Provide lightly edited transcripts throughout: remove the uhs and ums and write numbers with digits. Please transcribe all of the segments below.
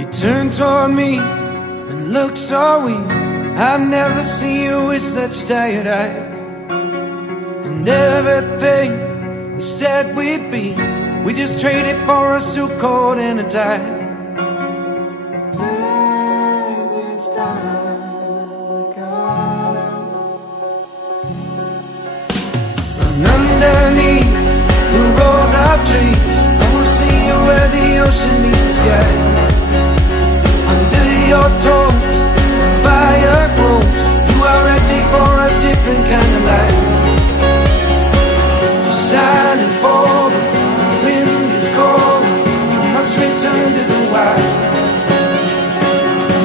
You turned toward me and looked so weak. I've never seen you with such tired eyes. And everything we said we'd be, we just traded for a suit coat and a tie. And underneath the rows of trees, I will see you where the ocean meets the sky. Under your toes, the fire grows. You are ready for a different kind of life. You're silent, bold, the wind is cold. You must return to the wild.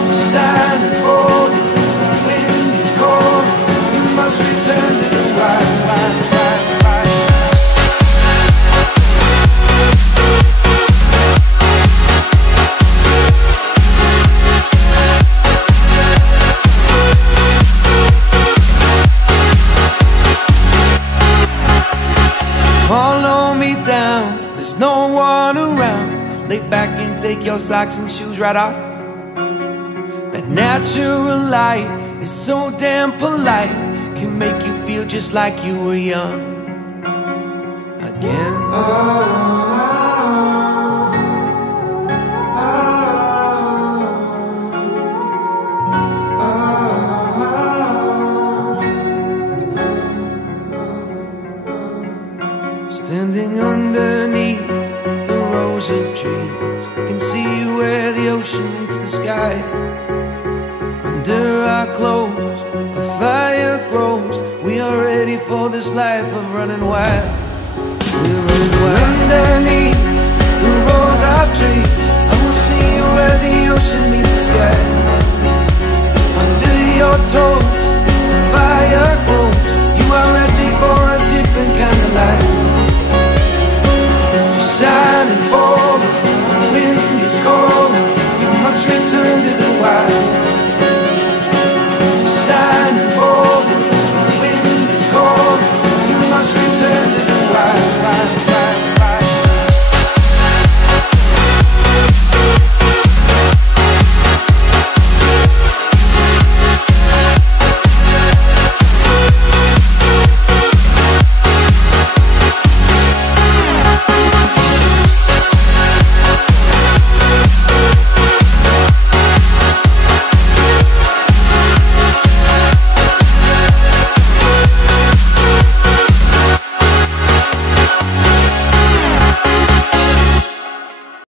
You're silent, bold, the wind is cold. You must return to the wild, wild, wild, wild. Follow me down, there's no one around. Lay back and take your socks and shoes right off. That natural light is so damn polite, can make you feel just like you were young again. Standing underneath the rows of trees, I can see where the ocean meets the sky. Under our clothes, a fire grows. We are ready for this life of running wild. We're running wild. Underneath the rows of trees,